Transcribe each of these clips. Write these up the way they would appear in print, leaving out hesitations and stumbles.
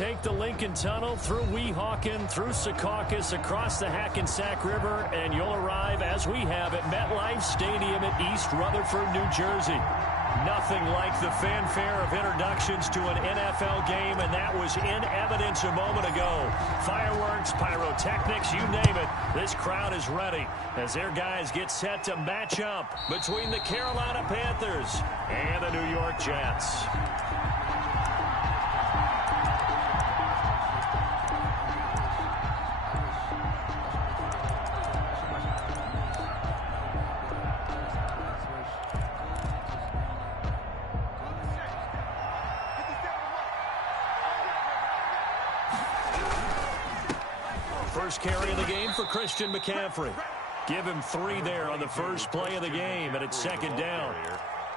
take the Lincoln Tunnel through Weehawken, through Secaucus, across the Hackensack River, and you'll arrive, as we have, at MetLife Stadium at East Rutherford, New Jersey. Nothing like the fanfare of introductions to an NFL game, and that was in evidence a moment ago. Fireworks, pyrotechnics, you name it. This crowd is ready as their guys get set to match up between the Carolina Panthers and the New York Jets. First carry of the game for Christian McCaffrey. Give him 3 there on the first play of the game, and it's second down.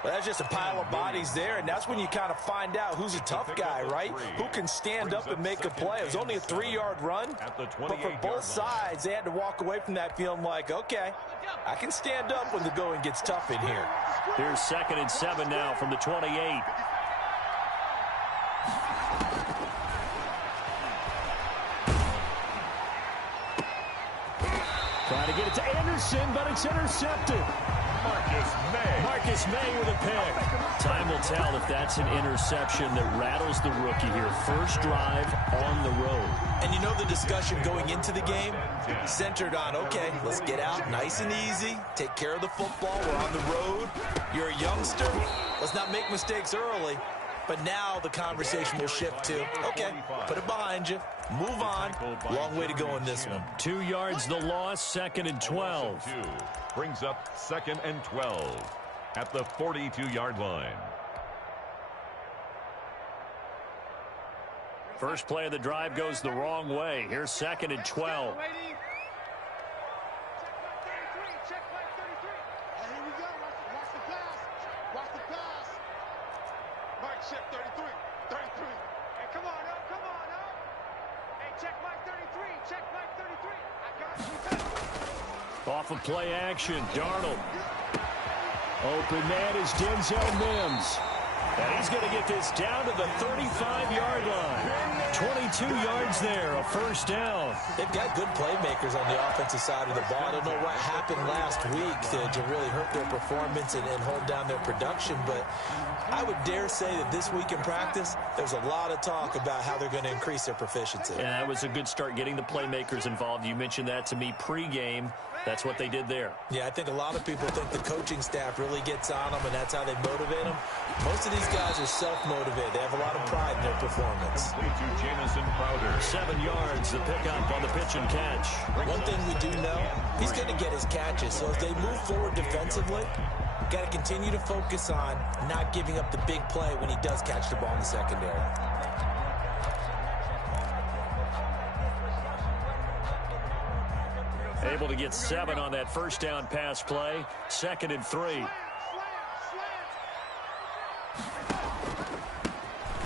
Well, that's just a pile of bodies there, and that's when you kind of find out who's a tough guy, right? Who can stand up and make a play. It was only a 3-yard run, but for both sides, they had to walk away from that feeling like, okay, I can stand up when the going gets tough in here. Here's 2nd and 7 now from the 28. Trying to get it to Anderson, but it's intercepted. Marcus May with a pick. Time will tell if that's an interception that rattles the rookie here. First drive on the road. And you know the discussion going into the game centered on, okay, let's get out nice and easy, take care of the football, we're on the road. You're a youngster, let's not make mistakes early. But now the conversation will shift to, okay, put it behind you, move on. Long way to go in this one. 2 yards the loss, 2nd and 12. Brings up 2nd and 12 at the 42-yard line. First play of the drive goes the wrong way. Here's 2nd and 12. Off of play action, Darnold. Open man is Denzel Mims. And he's going to get this down to the 35-yard line. 22 yards there, a first down. They've got good playmakers on the offensive side of the ball. I don't know what happened last week to really hurt their performance and hold down their production, but I would dare say that this week in practice, there's a lot of talk about how they're going to increase their proficiency. And that was a good start getting the playmakers involved. You mentioned that to me pregame. That's what they did there. Yeah, I think a lot of people think the coaching staff really gets on them, and that's how they motivate them. Most of these guys are self-motivated. They have a lot of pride in their performance. 7 yards, the pickup on the pitch and catch. One thing we do know, he's going to get his catches. So if they move forward defensively, got to continue to focus on not giving up the big play when he does catch the ball in the secondary. Able to get 7 on that first down pass play. 2nd and 3.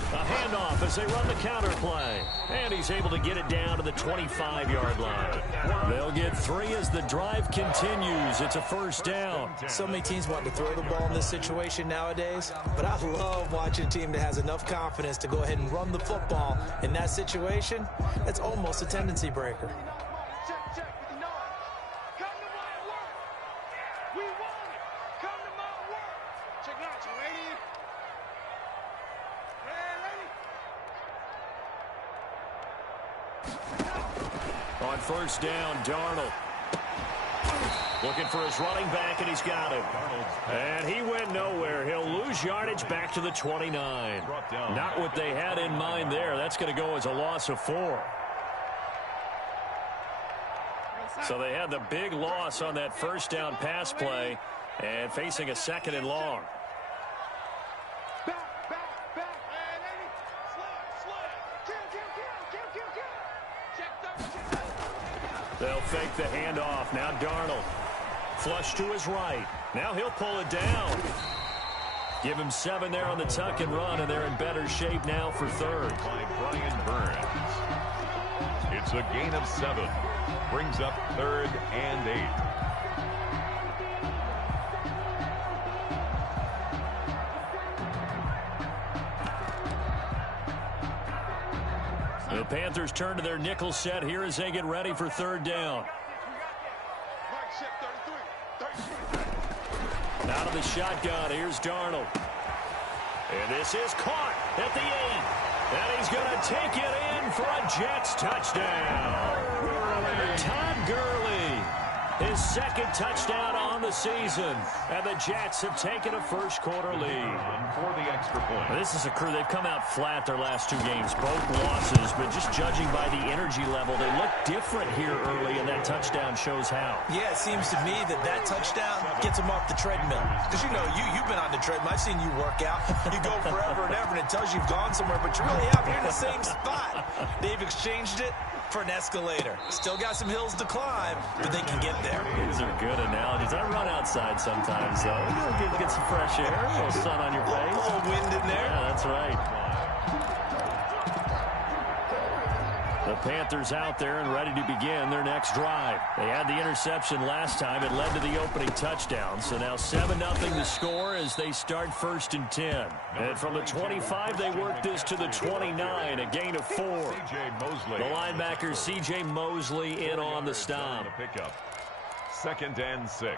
A handoff as they run the counter play. And he's able to get it down to the 25-yard line. They'll get 3 as the drive continues. It's a first down. So many teams want to throw the ball in this situation nowadays, but I love watching a team that has enough confidence to go ahead and run the football. In that situation, that's almost a tendency breaker. On first down, Darnold. Looking for his running back, and he's got it. And he went nowhere. He'll lose yardage back to the 29. Not what they had in mind there. That's going to go as a loss of 4. So they had the big loss on that first down pass play and facing a 2nd and long. They'll fake the handoff. Now Darnold. Flush to his right. Now he'll pull it down. Give him 7 there on the tuck and run, and they're in better shape now for 3rd. By Brian Burns. It's a gain of 7. Brings up 3rd and 8. Panthers turn to their nickel set here as they get ready for third down. Out of the shotgun, here's Darnold. And this is caught at the 8. And he's going to take it in for a Jets touchdown. Todd Gurley, his second touchdown on the season. And the Jets have taken a first-quarter lead. For the extra point. This is a crew. They've come out flat their last 2 games, both losses. But just judging by the energy level, they look different here early, and that touchdown shows how. Yeah, it seems to me that touchdown gets them off the treadmill. Because, you know, you've been on the treadmill. I've seen you work out. You go forever and ever, and it tells you you've gone somewhere, but you really haven't. You're in the same spot. They've exchanged it for an escalator. Still got some hills to climb, but they can get there. These are good analogies. I run outside sometimes, though. Get some fresh air, a little sun on your face. A little wind in there. Yeah, that's right. The Panthers out there and ready to begin their next drive. They had the interception last time. It led to the opening touchdown. So now 7-0 to score as they start 1st and 10. And from the 25, they work this to the 29, a gain of 4. The linebacker, C.J. Mosley, in on the stop. 2nd and 6.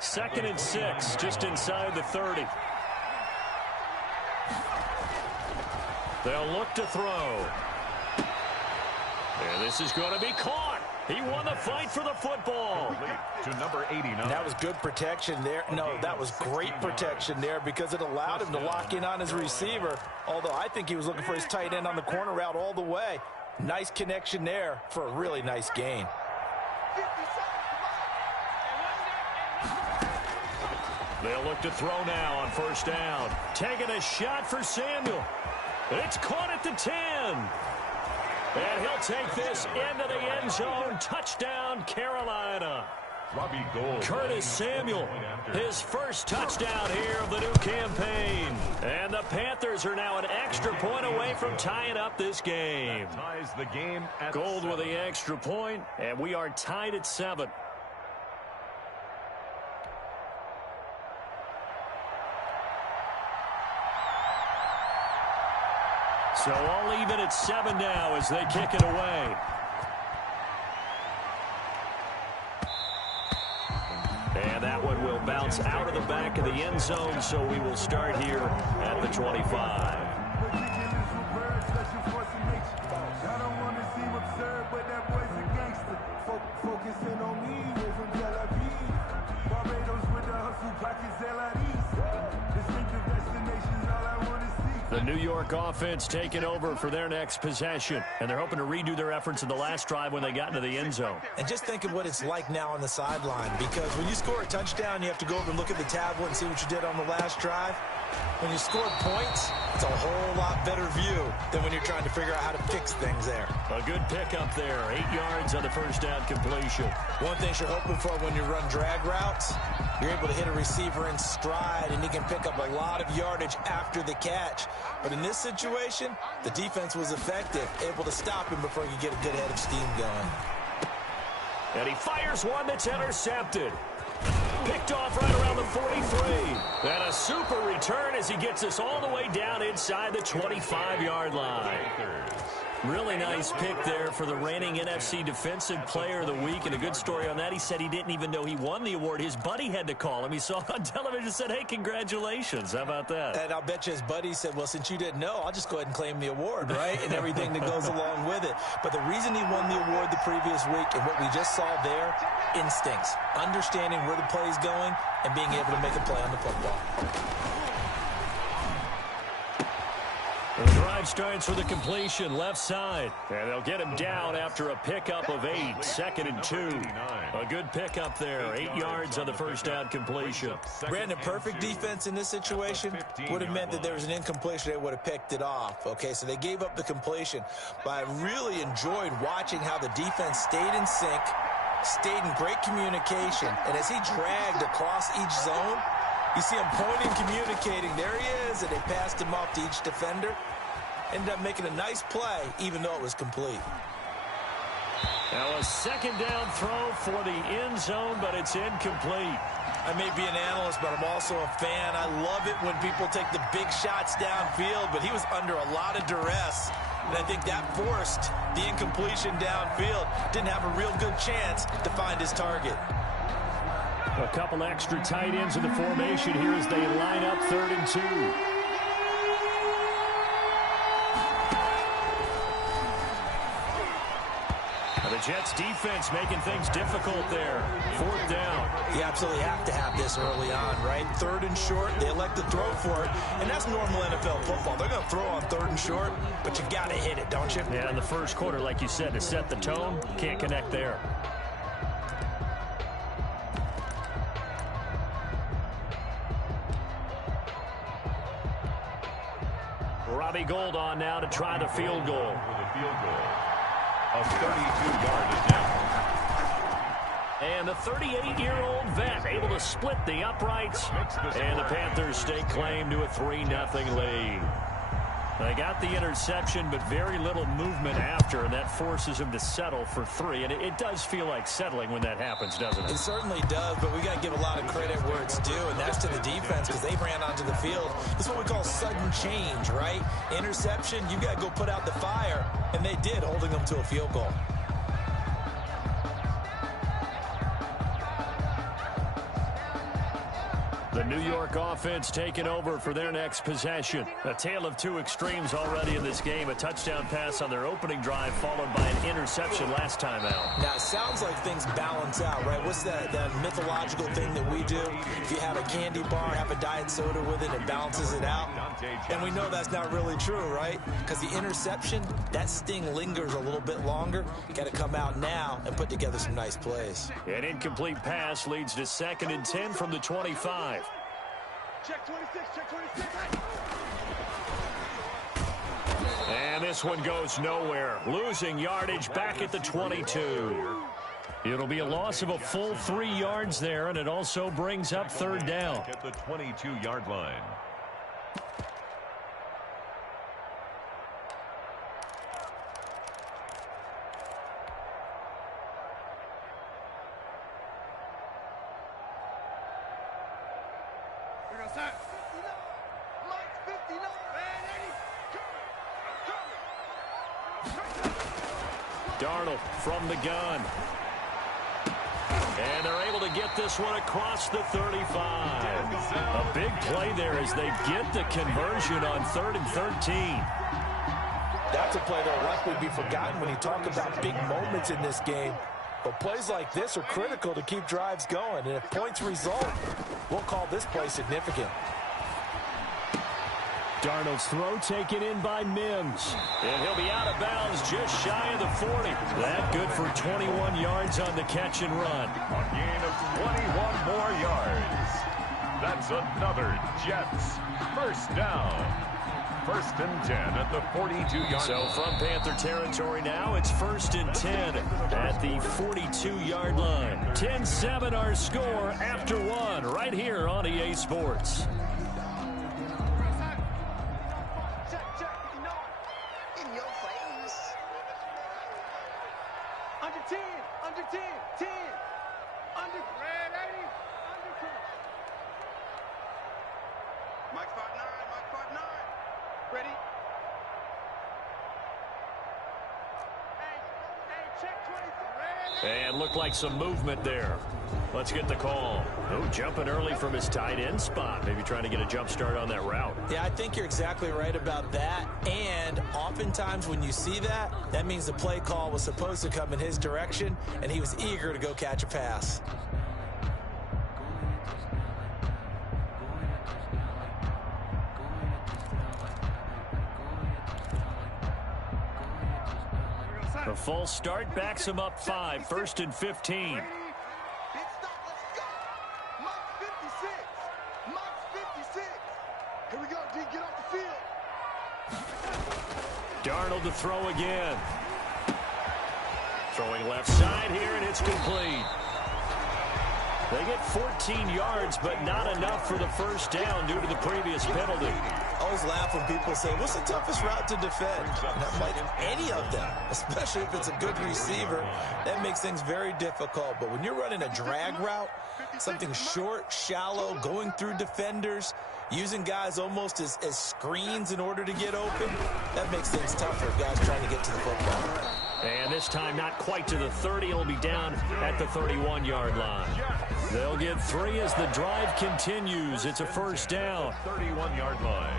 2nd and 6, just inside the 30. They'll look to throw. And this is going to be caught. He won the fight for the football. To number 89. That was good protection there. No, that was great protection there because it allowed him to lock in on his receiver. Although I think he was looking for his tight end on the corner route all the way. Nice connection there for a really nice gain. They'll look to throw now on 1st down. Taking a shot for Samuel. It's caught at the 10. And he'll take this into the end zone. Touchdown, Carolina. Curtis Samuel, his first touchdown here of the new campaign. And the Panthers are now an extra point away from tying up this game. Ties the game at Gold with the extra point, and we are tied at 7. So all even at 7 now as they kick it away. And that one will bounce out of the back of the end zone, so we will start here at the 25. The New York offense taking over for their next possession. And they're hoping to redo their efforts in the last drive when they got into the end zone. And just think of what it's like now on the sideline. Because when you score a touchdown, you have to go over and look at the tablet and see what you did on the last drive. When you score points, it's a whole lot better view than when you're trying to figure out how to fix things there. A good pickup there. 8 yards on the first down completion. One thing you're hoping for when you run drag routes, you're able to hit a receiver in stride, and he can pick up a lot of yardage after the catch. But in this situation, the defense was effective, able to stop him before he could get a good head of steam going. And he fires one that's intercepted. Picked off right around the 43. And a super return as he gets us all the way down inside the 25-yard line. Really nice pick there for the reigning NFC Defensive Player of the Week. And a good story on that, he said he didn't even know he won the award. His buddy had to call him. He saw it on television and said, hey, congratulations. How about that? And I'll bet you his buddy said, well, since you didn't know, I'll just go ahead and claim the award, right? And everything that goes along with it. But the reason he won the award the previous week and what we just saw there, instincts, understanding where the play is going and being able to make a play on the football. The drive starts for the completion, left side. And they'll get him down after a pickup of 8, 2nd and 2. A good pickup there, 8 yards on the first down completion. Brandon, perfect defense in this situation would have meant that there was an incompletion. They would have picked it off. Okay, so they gave up the completion. But I really enjoyed watching how the defense stayed in sync, stayed in great communication. And as he dragged across each zone, you see him pointing, communicating. There he is, and they passed him off to each defender. Ended up making a nice play, even though it was complete. Now a second down throw for the end zone, but it's incomplete. I may be an analyst, but I'm also a fan. I love it when people take the big shots downfield, but he was under a lot of duress, and I think that forced the incompletion downfield. Didn't have a real good chance to find his target. A couple extra tight ends in the formation here as they line up 3rd and 2. The Jets defense making things difficult there. 4th down. You absolutely have to have this early on, right? 3rd and short, they elect to throw for it, and that's normal NFL football. They're going to throw on 3rd and short, but you got to hit it, don't you? Yeah, in the first quarter, like you said, to set the tone, can't connect there. Robbie Gould on now to try the field goal. For the field goal. A 32-yard attempt. And the 38-year-old vet able to split the uprights. And the Panthers stake claim to a 3-0 lead. They got the interception, but very little movement after, and that forces them to settle for 3. And it does feel like settling when that happens, doesn't it? It certainly does, but we got to give a lot of credit where it's due, and that's to the defense because they ran onto the field. This is what we call sudden change, right? Interception, you got to go put out the fire, and they did, holding them to a field goal. The New York offense taking over for their next possession. A tale of two extremes already in this game. A touchdown pass on their opening drive followed by an interception last time out. Now, it sounds like things balance out, right? What's that mythological thing that we do? If you have a candy bar, have a diet soda with it, it balances it out. And we know that's not really true, right? Because the interception, that sting lingers a little bit longer. Got to come out now and put together some nice plays. An incomplete pass leads to 2nd and 10 from the 25. Check 26, check 26. And this one goes nowhere. Losing yardage back at the 22. It'll be a loss of a full 3 yards there, and it also brings up 3rd down. At the 22-yard line. Darnold from the gun. And they're able to get this one across the 35. A big play there as they get the conversion on 3rd and 13. That's a play that will likely be forgotten when you talk about big moments in this game. But plays like this are critical to keep drives going. And if points result, we'll call this play significant. Darnold's throw taken in by Mims. And he'll be out of bounds just shy of the 40. That good for 21 yards on the catch and run. A gain of 21 more yards. That's another Jets first down. 1st and 10 at the 42-yard line. So from Panther territory now, it's 1st and 10 at the 42-yard line. 10-7 our score after 1 right here on EA Sports. And looked like some movement there. Let's get the call. Oh, jumping early from his tight end spot. Maybe trying to get a jump start on that route. Yeah, I think you're exactly right about that. And oftentimes when you see that, that means the play call was supposed to come in his direction, and he was eager to go catch a pass. A false start backs him up 5. 1st and 15. Here we go, D. Get off the field. Darnold to throw again. Throwing left side here, and it's complete. They get 14 yards, but not enough for the first down due to the previous penalty. I always laugh when people say, what's the toughest route to defend? And I'm like, any of them, especially if it's a good receiver. That makes things very difficult. But when you're running a drag route, something short, shallow, going through defenders, using guys almost as screens in order to get open, that makes things tougher, guys trying to get to the football. And this time not quite to the 30. It'll be down at the 31-yard line. They'll get 3 as the drive continues. It's a first down. 31-yard line.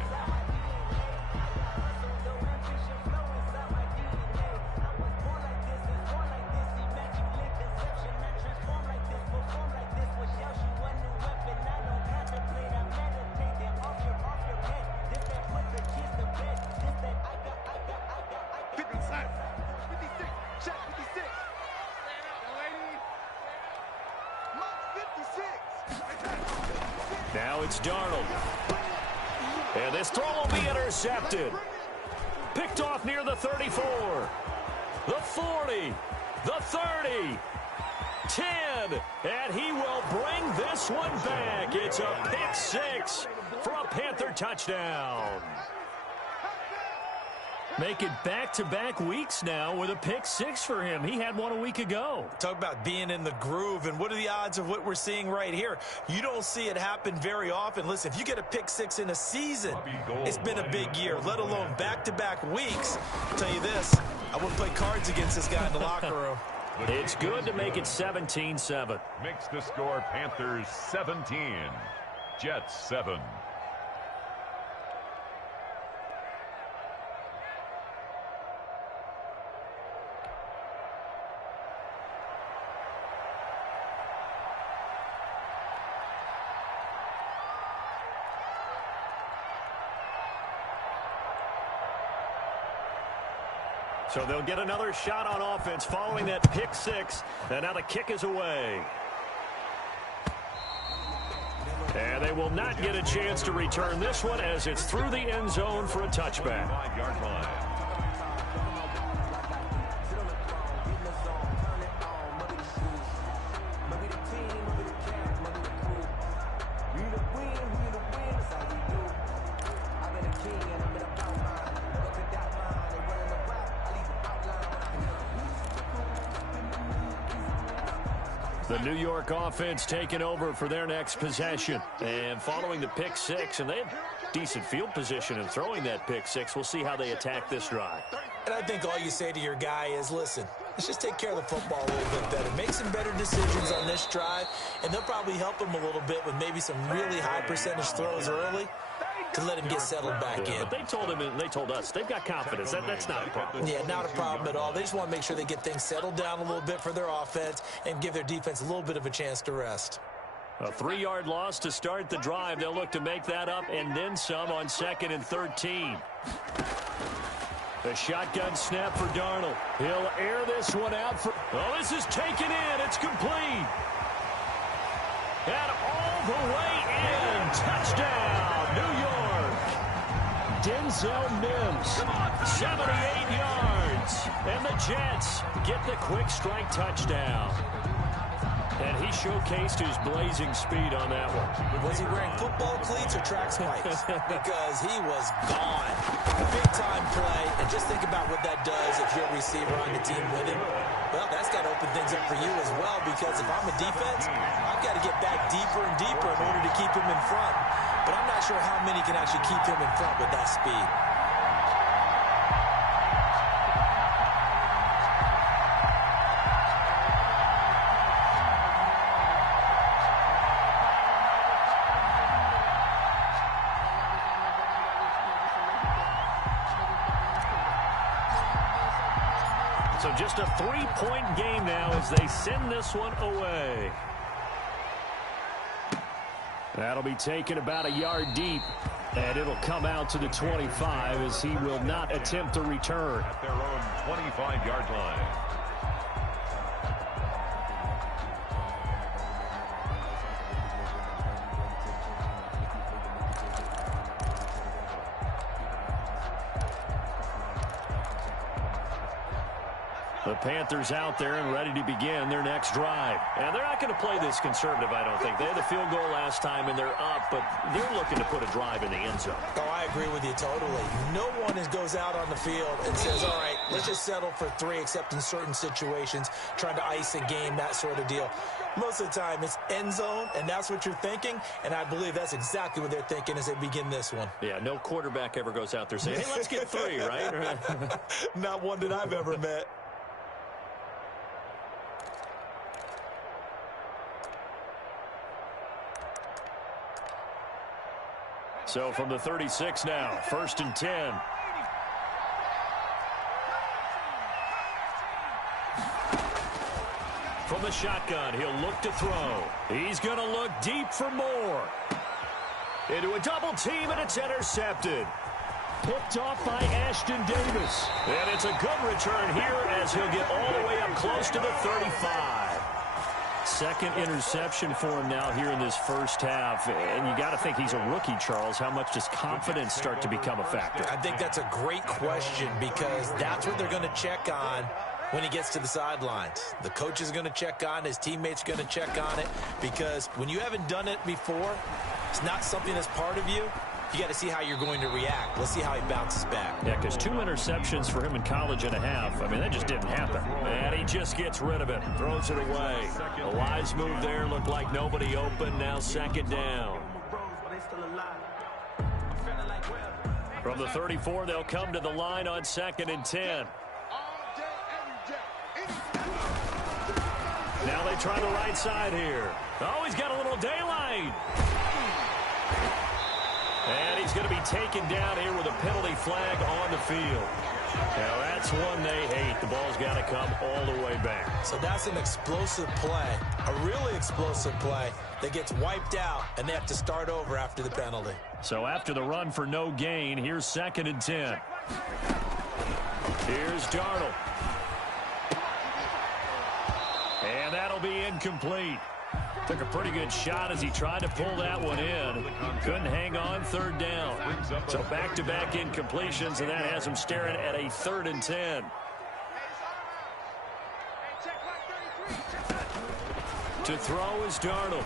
Now it's Darnold. And this throw will be intercepted. Picked off near the 34. The 40. The 30. 10. And he will bring this one back. It's a pick 6 for a Panther touchdown. Make it back-to-back weeks now with a pick 6 for him. He had one a week ago. Talk about being in the groove, and what are the odds of what we're seeing right here? You don't see it happen very often. Listen, if you get a pick 6 in a season, it's been a big year, let alone back-to-back weeks. I'll tell you this, I wouldn't play cards against this guy in the locker room. It's good to make it 17-7. Makes the score Panthers 17, Jets 7. So they'll get another shot on offense following that pick 6. And now the kick is away. And they will not get a chance to return this one as it's through the end zone for a touchback. 5-yard line. The New York offense taking over for their next possession. And following the pick 6, and they have decent field position in throwing that pick 6. We'll see how they attack this drive. And I think all you say to your guy is, listen, let's just take care of the football a little bit better. Make some better decisions on this drive, and they'll probably help him a little bit with maybe some really high percentage throws early to let him get settled back in. But they told him, and they told us, they've got confidence. That's not a problem. Yeah, not a problem at all. They just want to make sure they get things settled down a little bit for their offense and give their defense a little bit of a chance to rest. A 3-yard loss to start the drive. They'll look to make that up and then some on 2nd and 13. The shotgun snap for Darnold. He'll air this one out for... Oh, this is taken in. It's complete. And all the way in. Touchdown, New York. Denzel Mims, 78 yards. And the Jets get the quick strike touchdown. And he showcased his blazing speed on that one. Was he wearing football cleats or track spikes? Because he was gone. Big-time play. And just think about what that does if you're a receiver on the team with him. Well, that's got to open things up for you as well, because if I'm a defense, I've got to get back deeper and deeper in order to keep him in front. But I'm not sure how many can actually keep him in front with that speed. So just a 3-point game now as they send this one away. That'll be taken about a yard deep, and it'll come out to the 25 as he will not attempt to return. At their own 25-yard line. The Panthers out there and ready to begin their next drive. And they're not going to play this conservative, I don't think. They had a field goal last time, and they're up, but they're looking to put a drive in the end zone. Oh, I agree with you totally. No one goes out on the field and says, all right, let's just settle for 3, except in certain situations, trying to ice a game, that sort of deal. Most of the time, it's end zone, and that's what you're thinking, and I believe that's exactly what they're thinking as they begin this one. Yeah, no quarterback ever goes out there saying, hey, let's get 3, right? Not one that I've ever met. So from the 36 now, 1st and 10. From the shotgun, he'll look to throw. He's going to look deep for more. Into a double team, and it's intercepted. Picked off by Ashton Davis. And it's a good return here as he'll get all the way up close to the 35. Second interception for him now here in this first half. And you got to think he's a rookie, Charles. How much does confidence start to become a factor? I think that's a great question because that's what they're going to check on when he gets to the sidelines. The coach is going to check on it. His teammates are going to check on it because when you haven't done it before, it's not something that's part of you. You got to see how you're going to react. Let's see how he bounces back. Yeah, because 2 interceptions for him in college and a half. I mean, that just didn't happen. And he just gets rid of it. Throws it away. A wise move there. Looked like nobody open. Now 2nd down. From the 34, they'll come to the line on 2nd and 10. Now they try the right side here. Oh, he's got a little daylight. And he's going to be taken down here with a penalty flag on the field. Now, that's one they hate. The ball's got to come all the way back. So that's an explosive play, a really explosive play that gets wiped out, and they have to start over after the penalty. So after the run for no gain, here's 2nd and 10. Here's Darnold. And that'll be incomplete. Took a pretty good shot as he tried to pull that one in. Couldn't hang on, 3rd down. So back-to-back incompletions, and that has him staring at a 3rd and 10. To throw is Darnold.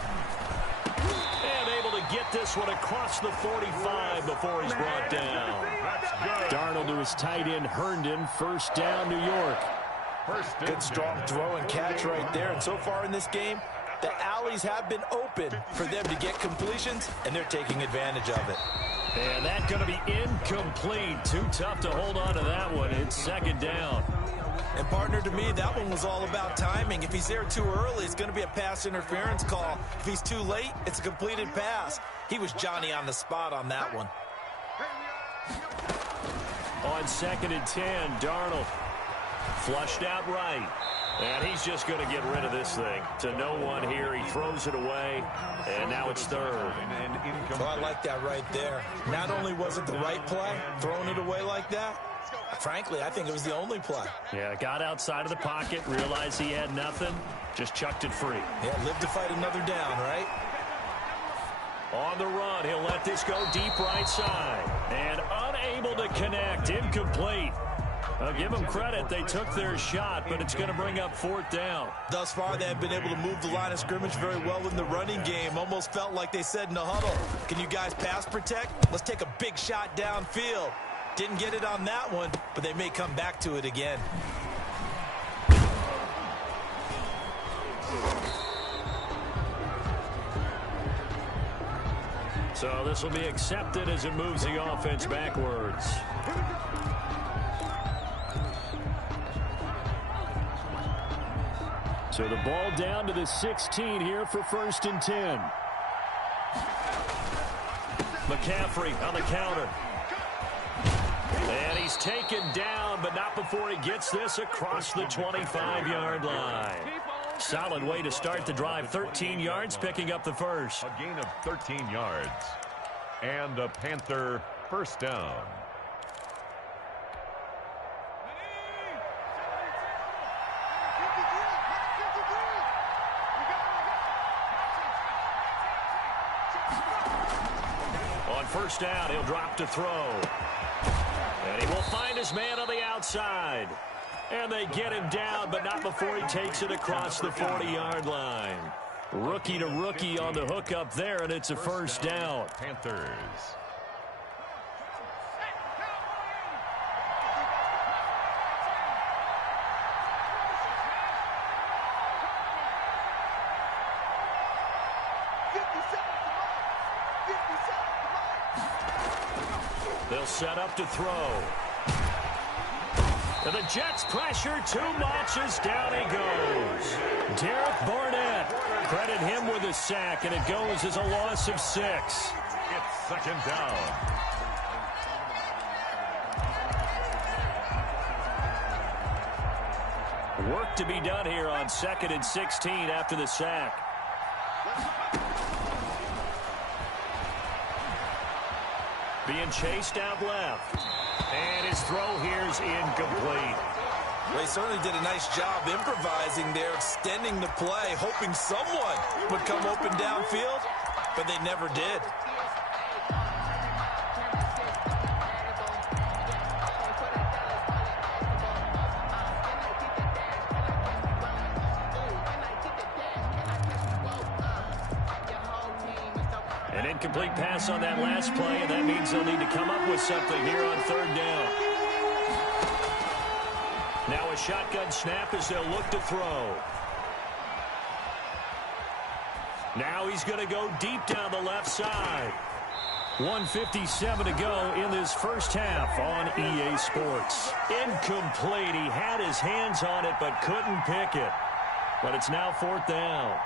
And able to get this one across the 45 before he's brought down. Darnold to his tight end, Herndon. 1st down, New York. Good strong throw and catch right there. And so far in this game, the alleys have been open for them to get completions, and they're taking advantage of it. And that's going to be incomplete. Too tough to hold on to that one. It's 2nd down. And, partner, to me, that one was all about timing. If he's there too early, it's going to be a pass interference call. If he's too late, it's a completed pass. He was Johnny on the spot on that one. On 2nd and 10, Darnold flushed out right. And he's just going to get rid of this thing. To no one here. He throws it away. And now it's 3rd. So I like that right there. Not only was it the right play, throwing it away like that, frankly, I think it was the only play. Yeah, got outside of the pocket, realized he had nothing, just chucked it free. Yeah, live to fight another down, right? On the run, he'll let this go deep right side. And unable to connect, incomplete. I'll give them credit. They took their shot, but it's going to bring up 4th down. Thus far, they have been able to move the line of scrimmage very well in the running game. Almost felt like they said in the huddle, can you guys pass protect? Let's take a big shot downfield. Didn't get it on that one, but they may come back to it again. So this will be accepted as it moves the offense backwards. So the ball down to the 16 here for 1st and 10. McCaffrey on the counter. And he's taken down, but not before he gets this across the 25-yard line. Solid way to start the drive. 13 yards, picking up the first. A gain of 13 yards. And a Panther 1st down. On 1st down, he'll drop to throw. And he will find his man on the outside. And they get him down, but not before he takes it across the 40-yard line. Rookie to rookie on the hook up there, and it's a first down. Panthers. They'll set up to throw. And the Jets pressure too much as down he goes. Derek Barnett, credit him with a sack, and it goes as a loss of 6. It's second down. Work to be done here on 2nd and 16 after the sack. Being chased out left. And his throw here is incomplete. They certainly did a nice job improvising there, extending the play, hoping someone would come open downfield, but they never did. An incomplete pass on that last play, and that means they'll need to come up with something here on 3rd down. Now a shotgun snap as they'll look to throw. Now he's going to go deep down the left side. 1:57 to go in this first half on EA Sports. Incomplete. He had his hands on it but couldn't pick it. But it's now 4th down.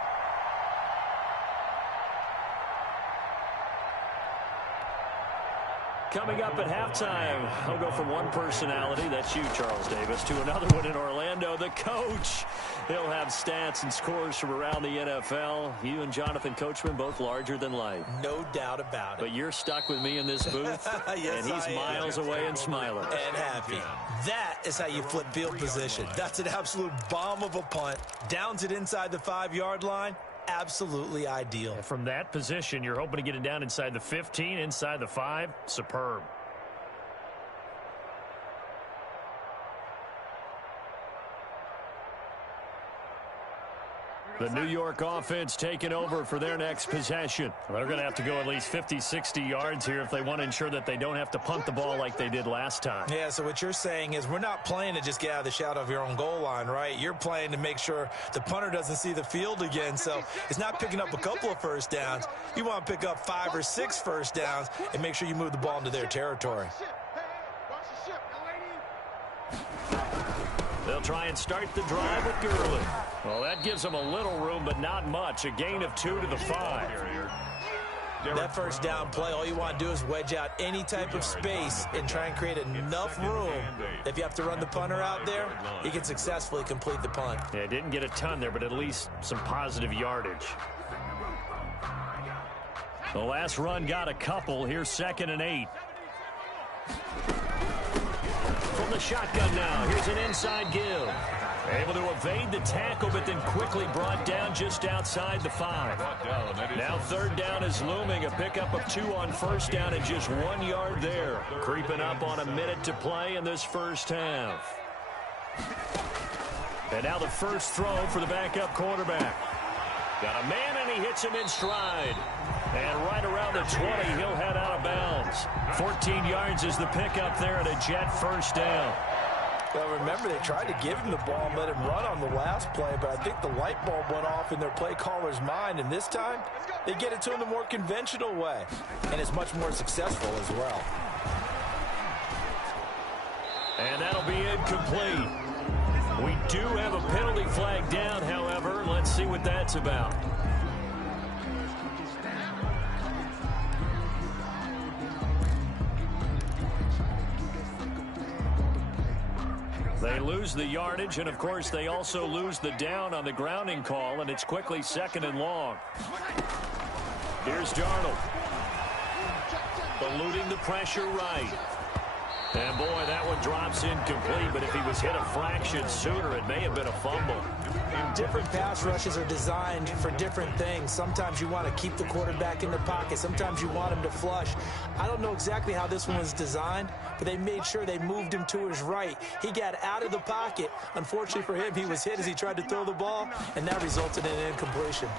Coming up at halftime, I'll go from one personality, that's you, Charles Davis, to another one in Orlando, the coach. He'll have stats and scores from around the NFL. You and Jonathan Coachman, both larger than life. No doubt about it. But you're stuck with me in this booth, yes, and he's miles away and smiling. And happy. That is how you flip field position. That's an absolute bomb of a punt. Downs it inside the 5-yard line. Absolutely ideal. And from that position, you're hoping to get it down inside the 15, inside the 5. Superb. The New York offense taking over for their next possession. They're going to have to go at least 50, 60 yards here if they want to ensure that they don't have to punt the ball like they did last time. Yeah, so what you're saying is we're not playing to just get out of the shadow of your own goal line, right? You're playing to make sure the punter doesn't see the field again. So it's not picking up a couple of first downs. You want to pick up 5 or 6 first downs and make sure you move the ball into their territory. They'll try and start the drive with Gurley. Well, that gives them a little room, but not much. A gain of 2 to the 5. That first down play, all you want to do is wedge out any type of space and try and create enough room. If you have to run the punter out there, he can successfully complete the punt. Yeah, didn't get a ton there, but at least some positive yardage. The last run got a couple. Here's 2nd and 8. From the shotgun now, here's an inside give. Able to evade the tackle, but then quickly brought down just outside the 5. Now 3rd down is looming. A pickup of 2 on first down and just 1 yard there. Creeping up on a minute to play in this first half. And now the first throw for the backup quarterback. Got a man, and he hits him in stride. And right around the 20, he'll head out of bounds. 14 yards is the pickup there at a Jet first down. Well, remember, they tried to give him the ball and let him run on the last play, but I think the light bulb went off in their play caller's mind, and this time, they get it to him the more conventional way, and it's much more successful as well. And that'll be incomplete. We do have a penalty flag down, however. Let's see what that's about. They lose the yardage, and of course they also lose the down on the grounding call, and it's quickly 2nd and long. Here's Darnold. Eluding the pressure right. And boy, that one drops incomplete, but if he was hit a fraction sooner, it may have been a fumble. Different pass rushes are designed for different things. Sometimes you want to keep the quarterback in the pocket. Sometimes you want him to flush. I don't know exactly how this one was designed, but they made sure they moved him to his right. He got out of the pocket. Unfortunately for him, he was hit as he tried to throw the ball, and that resulted in an incompletion.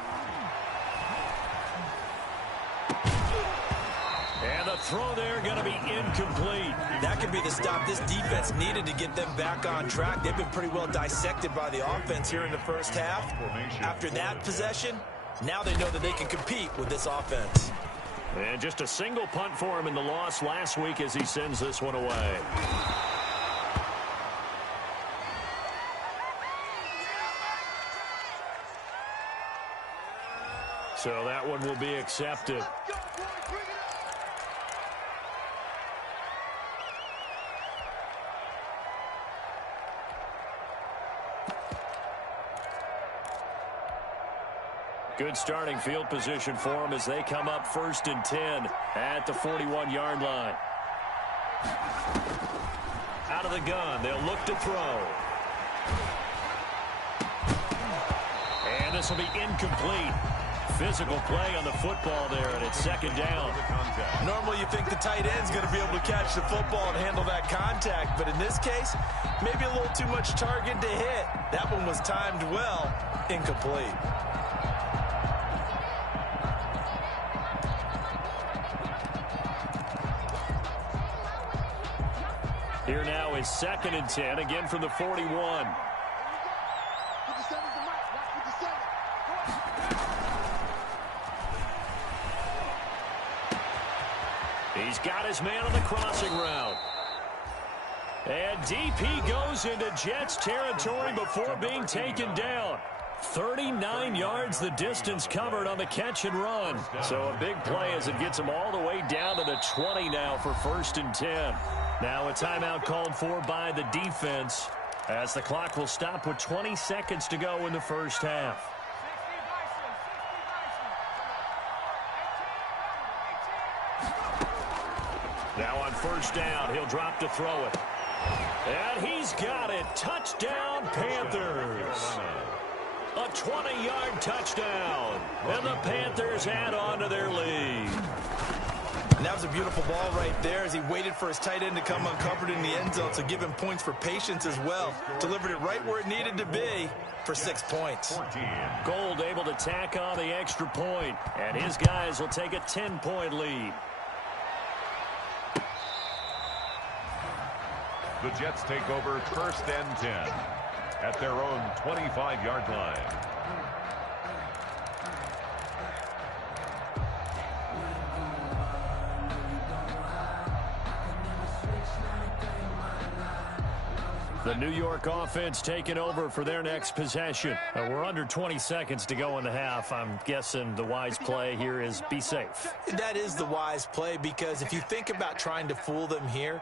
And the throw there going to be incomplete. That could be the stop this defense needed to get them back on track. They've been pretty well dissected by the offense here in the first half. After that possession, now they know that they can compete with this offense. And just a single punt for him in the loss last week as he sends this one away. So that one will be accepted. Good starting field position for them as they come up 1st and 10 at the 41-yard line. Out of the gun, they'll look to throw. And this will be incomplete. Physical play on the football there, and it's 2nd down. Normally you think the tight end's going to be able to catch the football and handle that contact, but in this case, maybe a little too much target to hit. That one was timed well, incomplete. Here now is 2nd and 10, again from the 41. He's got his man on the crossing route. And DP goes into Jets territory before being taken down. 39 yards the distance covered on the catch and run. So a big play as it gets him all the way down to the 20 now for 1st and 10. Now a timeout called for by the defense as the clock will stop with 20 seconds to go in the first half. Now on 1st down, he'll drop to throw it. And he's got it. Touchdown, Panthers. A 20-yard touchdown. And the Panthers add on to their lead. And that was a beautiful ball right there as he waited for his tight end to come uncovered in the end zone, so give him points for patience as well. Delivered it right where it needed to be for 6 points. Gold able to tack on the extra point, and his guys will take a 10-point lead. The Jets take over 1st and 10 at their own 25-yard line. The New York offense taking over for their next possession. We're under 20 seconds to go in the half. I'm guessing the wise play here is be safe. That is the wise play because if you think about trying to fool them here,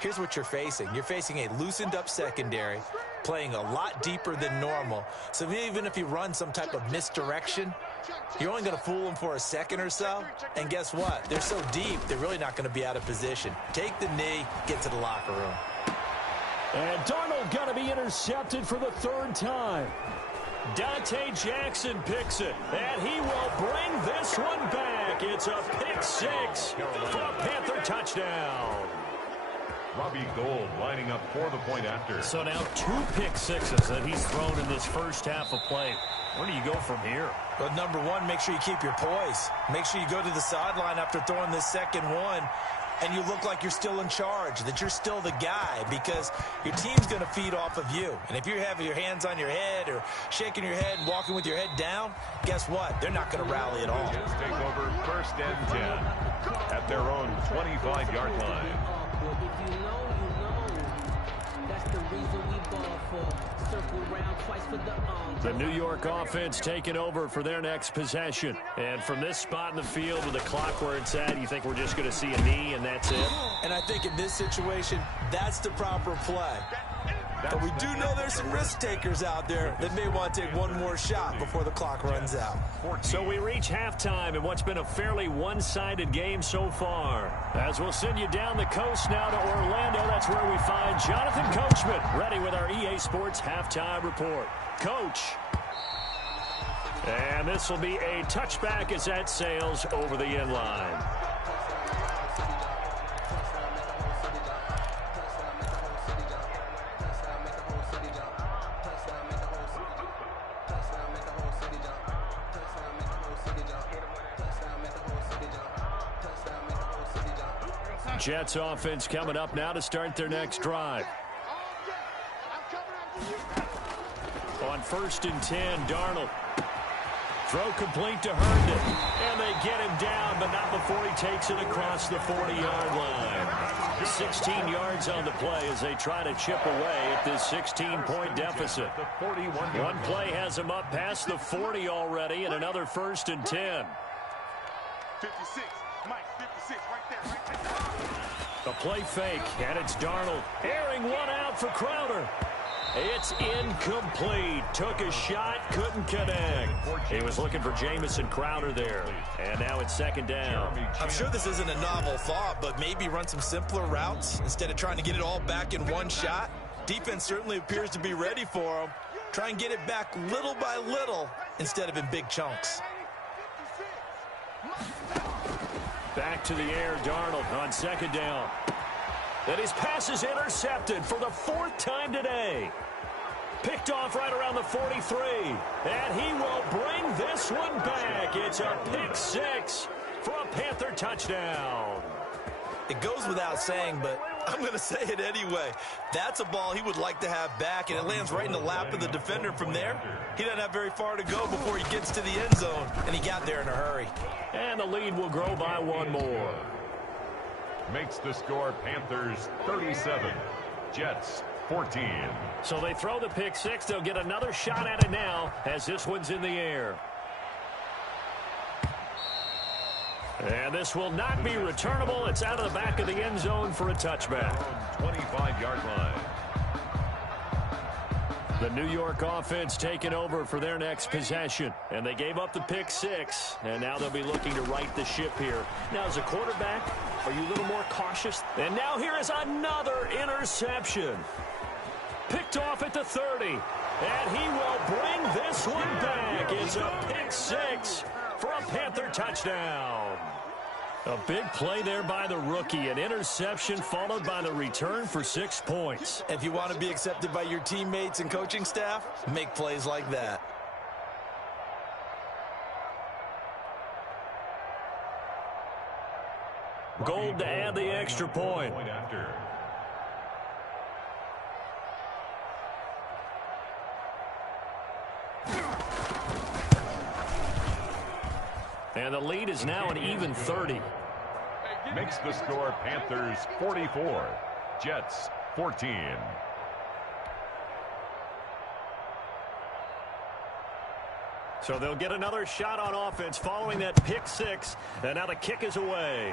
here's what you're facing. You're facing a loosened up secondary, playing a lot deeper than normal. So even if you run some type of misdirection, you're only going to fool them for a second or so. And guess what? They're so deep, they're really not going to be out of position. Take the knee, get to the locker room. And Darnold going to be intercepted for the 3rd time. Dante Jackson picks it, and he will bring this one back. It's a pick 6 for a Panther touchdown. Robbie Gould lining up for the point after. So now 2 pick sixes that he's thrown in this first half of play. Where do you go from here? Well, number one, make sure you keep your poise. Make sure you go to the sideline after throwing this second one, and you look like you're still in charge, that you're still the guy, because your team's going to feed off of you. And if you're having your hands on your head or shaking your head and walking with your head down, guess what? They're not going to rally at all. Jets take over 1st and 10 at their own 25-yard line. If you know, you know. That's the reason we ball for. Circle round twice for the The New York offense taking over for their next possession. And from this spot in the field with the clock where it's at, you think we're just going to see a knee and that's it? And I think in this situation, that's the proper play. But we do know there's some risk takers out there that may want to take one more shot before the clock runs out. So we reach halftime in what's been a fairly one-sided game so far. As we'll send you down the coast now to Orlando, that's where we find Jonathan Coachman, ready with our EA Sports halftime report. Coach. And this will be a touchback as that sails over the end line. Jets offense coming up now to start their next drive. On 1st and 10, Darnold. Throw complete to Herndon. And they get him down, but not before he takes it across the 40-yard line. 16 yards on the play as they try to chip away at this 16-point deficit. One play has him up past the 40 already, and another 1st and 10. 56, Mike, 56, right there. A play fake, and it's Darnold. Airing one out for Crowder. It's incomplete. Took a shot, couldn't connect. He was looking for Jamison Crowder there. And now it's 2nd down. I'm sure this isn't a novel thought, but maybe run some simpler routes instead of trying to get it all back in one shot. Defense certainly appears to be ready for him. Try and get it back little by little instead of in big chunks. Back to the air, Darnold on 2nd down. And his pass is intercepted for the 4th time today. Picked off right around the 43. And he will bring this one back. It's a pick 6 for a Panther touchdown. It goes without saying, but I'm going to say it anyway. That's a ball he would like to have back, and it lands right in the lap of the defender from there. He doesn't have very far to go before he gets to the end zone, and he got there in a hurry. And the lead will grow by one more. Makes the score Panthers 37, Jets 14. So they throw the pick 6. They'll get another shot at it now as this one's in the air. And this will not be returnable. It's out of the back of the end zone for a touchback. 25-yard line. The New York offense taking over for their next possession. And they gave up the pick 6. And now they'll be looking to right the ship here. Now, as a quarterback, are you a little more cautious? And now here is another interception. Picked off at the 30. And he will bring this one back. It's a pick 6 for a Panther touchdown. A big play there by the rookie. An interception followed by the return for 6 points. If you want to be accepted by your teammates and coaching staff, make plays like that. Gold to add the extra point. And the lead is now an even 30. Makes the score Panthers 44, Jets 14. So they'll get another shot on offense following that pick 6. And now the kick is away.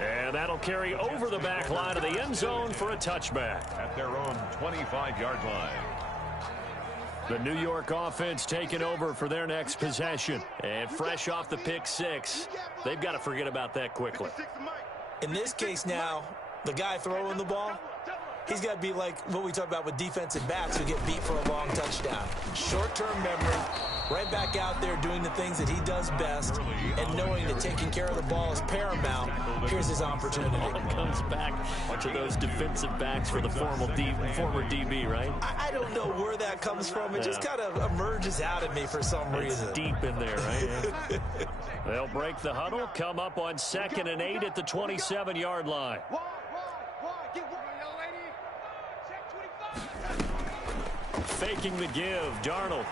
And that'll carry over the back line of the end zone for a touchback. At their own 25-yard line. The New York offense taking over for their next possession. And fresh off the pick 6, they've got to forget about that quickly. In this case now, the guy throwing the ball, he's got to be like what we talk about with defensive backs who get beat for a long touchdown. Short-term memory, right back out there doing the things that he does best, and knowing that taking care of the ball is paramount. Here's his opportunity. All comes back to those defensive backs for the former DB, right? I don't know where that comes from. It just kind of emerges out of me for some reason. It's deep in there, right? They'll break the huddle, come up on 2nd and 8 at the 27-yard line. Faking the give, Darnold.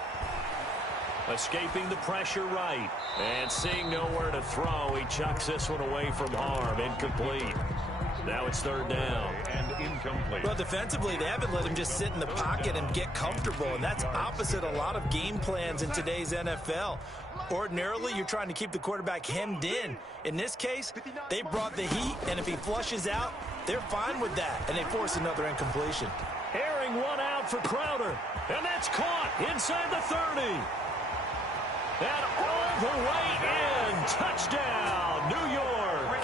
Escaping the pressure right. And seeing nowhere to throw, he chucks this one away from harm. Incomplete. Now it's third down. And incomplete. Well, defensively, they haven't let him just sit in the pocket and get comfortable, and that's opposite a lot of game plans in today's NFL. Ordinarily, you're trying to keep the quarterback hemmed in. In this case, they brought the heat, and if he flushes out, they're fine with that, and they force another incompletion. Airing one out for Crowder, and that's caught inside the 30. And all the way in. Touchdown, New York.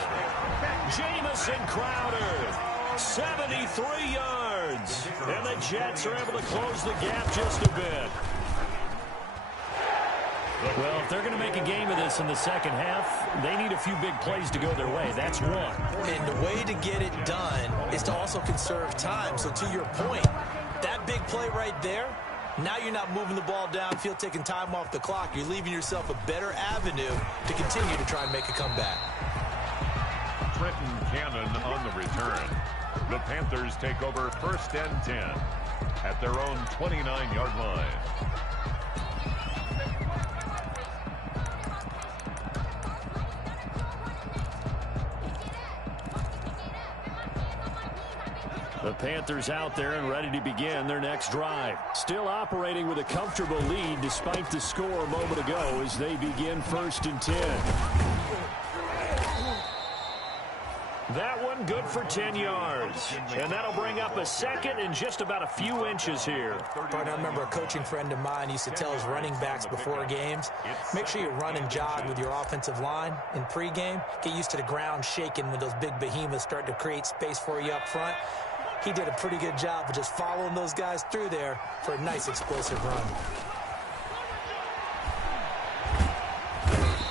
Jamison Crowder, 73 yards. And the Jets are able to close the gap just a bit. Well, if they're going to make a game of this in the second half, they need a few big plays to go their way. That's one. And the way to get it done is to also conserve time. So to your point, that big play right there, now you're not moving the ball downfield, taking time off the clock. You're leaving yourself a better avenue to continue to try and make a comeback. Trenton Cannon on the return. The Panthers take over 1st and 10 at their own 29-yard line. The Panthers out there and ready to begin their next drive. Still operating with a comfortable lead despite the score a moment ago as they begin 1st and 10. That one good for 10 yards. And that'll bring up a second and just about a few inches here. I remember a coaching friend of mine used to tell his running backs before games, make sure you run and jog with your offensive line in pregame. Get used to the ground shaking when those big behemoths start to create space for you up front. He did a pretty good job of just following those guys through there for a nice explosive run.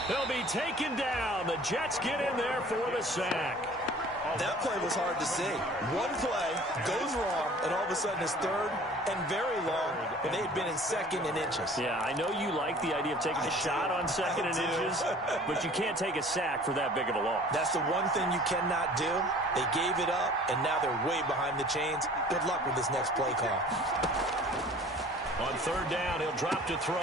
They'll be taken down. The Jets get in there for the sack. That play was hard to see. One play goes wrong, and all of a sudden it's third and very long, and they had been in second and inches. Yeah, I know you like the idea of taking a shot on second and inches, but you can't take a sack for that big of a loss. That's the one thing you cannot do. They gave it up, and now they're way behind the chains. Good luck with this next play call. On third down, he'll drop to throw.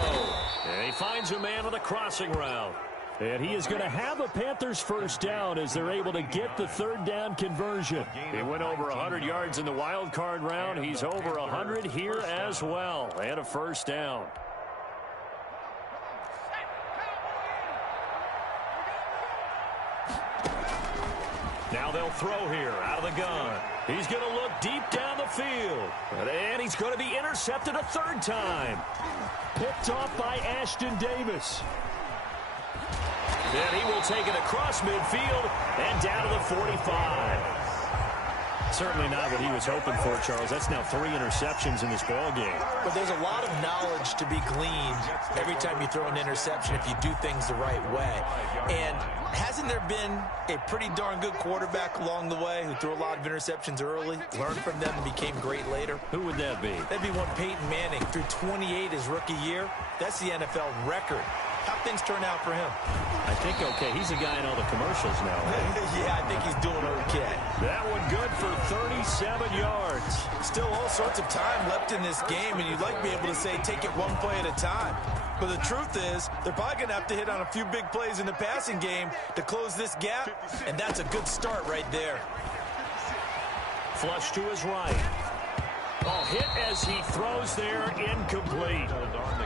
And he finds a man on the crossing route. And he is going to have a Panthers first down as they're able to get the third down conversion. He went over 100 yards in the wild card round. He's over 100 here as well. And a first down. Now they'll throw here out of the gun. He's going to look deep down the field. And he's going to be intercepted a third time. Picked off by Ashton Davis. And he will take it across midfield and down to the 45. Certainly not what he was hoping for, Charles. That's now 3 interceptions in this ball game. But there's a lot of knowledge to be gleaned every time you throw an interception if you do things the right way. And hasn't there been a pretty darn good quarterback along the way who threw a lot of interceptions early, learned from them, and became great later? Who would that be? That'd be one Peyton Manning. Threw 28 his rookie year. That's the NFL record. How things turn out for him? I think okay. He's a guy in all the commercials now, right? Yeah, I think he's doing okay. That one good for 37 yards. Still all sorts of time left in this game, and you'd like to be able to say take it one play at a time. But the truth is, they're probably going to have to hit on a few big plays in the passing game to close this gap, and that's a good start right there. Flush to his right. Oh, hit as he throws there, incomplete.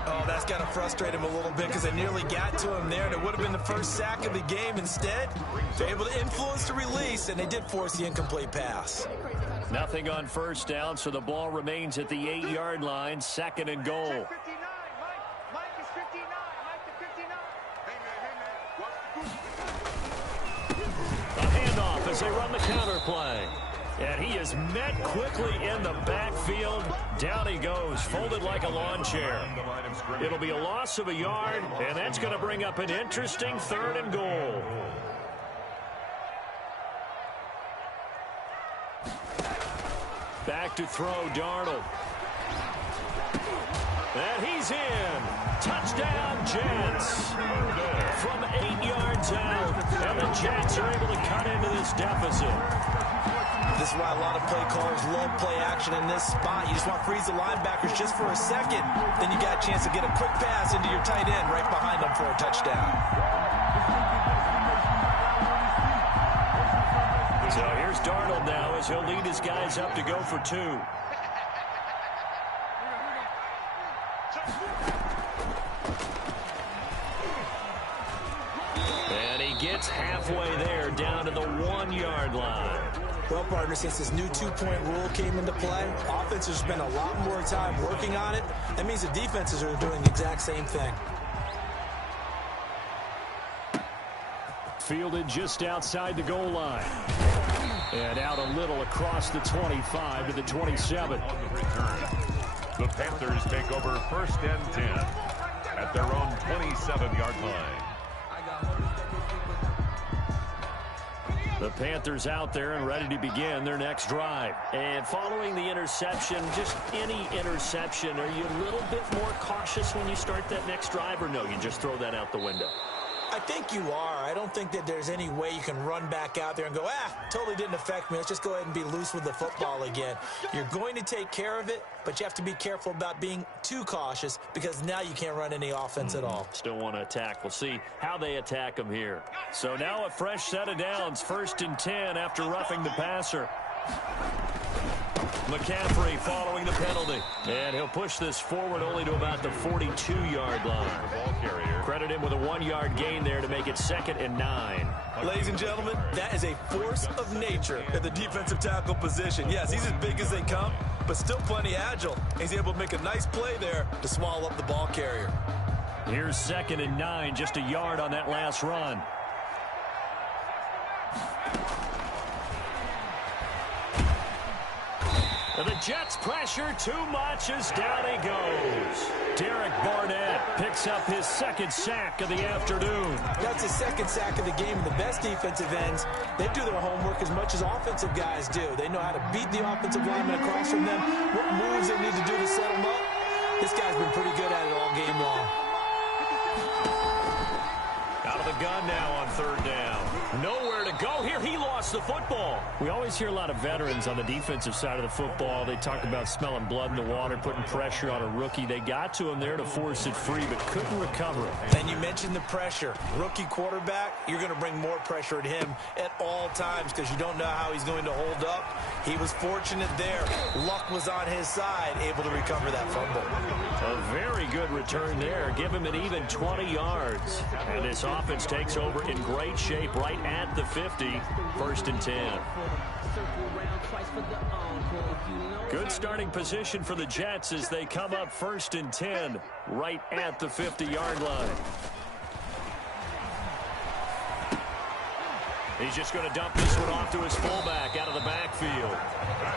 Oh, that's got to frustrate him a little bit because they nearly got to him there, and it would have been the first sack of the game. Instead, they're able to influence the release, and they did force the incomplete pass. Nothing on first down, so the ball remains at the 8-yard line, 2nd and goal. A handoff as they run the counter play. And he is met quickly in the backfield. Down he goes, folded like a lawn chair. It'll be a loss of a yard, and that's going to bring up an interesting 3rd and goal. Back to throw, Darnold. And he's in. Touchdown, Jets. From 8 yards out. And the Jets are able to cut into this deficit. This is why a lot of play callers love play action in this spot. You just want to freeze the linebackers just for a second. Then you got a chance to get a quick pass into your tight end right behind them for a touchdown. So here Here's Darnold now as he'll lead his guys up to go for 2. And he gets halfway there, down to the 1-yard line. Well, partner, since this new 2-point rule came into play, offenses spend a lot more time working on it. That means the defenses are doing the exact same thing. Fielded just outside the goal line. And out a little across the 25 to the 27. On the return, the Panthers take over 1st and 10 at their own 27-yard line. The Panthers out there and ready to begin their next drive. And following the interception, just any interception, are you a little bit more cautious when you start that next drive, or no, you just throw that out the window? I think you are. I don't think that there's any way you can run back out there and go, totally didn't affect me. Let's just go ahead and be loose with the football again. You're going to take care of it, but you have to be careful about being too cautious because now you can't run any offense at all. Still want to attack. We'll see how they attack them here. So now a fresh set of downs. 1st and 10 after roughing the passer. McCaffrey following the penalty. And he'll push this forward only to about the 42-yard line. Ball carrier. Credit him with a 1-yard gain there to make it 2nd and 9. Ladies and gentlemen, that is a force of nature at the defensive tackle position. Yes, he's as big as they come, but still plenty agile. He's able to make a nice play there to swallow up the ball carrier. Here's 2nd and 9, just a yard on that last run. And the Jets pressure too much as down he goes. Derek Barnett picks up his 2nd sack of the afternoon. That's his 2nd sack of the game. And the best defensive ends, they do their homework as much as offensive guys do. They know how to beat the offensive lineman across from them, what moves they need to do to set them up. This guy's been pretty good at it all game long. Out of the gun now on 3rd down. Nowhere to go here. He lost the football. We always hear a lot of veterans on the defensive side of the football. They talk about smelling blood in the water, putting pressure on a rookie. They got to him there to force it free, but couldn't recover it. And you mentioned the pressure. Rookie quarterback, you're going to bring more pressure at him at all times because you don't know how he's going to hold up. He was fortunate there. Luck was on his side, able to recover that fumble. A very good return there. Give him an even 20 yards. And this offense takes over in great shape right at the 50. 1st and 10. Good starting position for the Jets as they come up 1st and 10 right at the 50-yard line. He's just going to dump this one off to his fullback out of the backfield.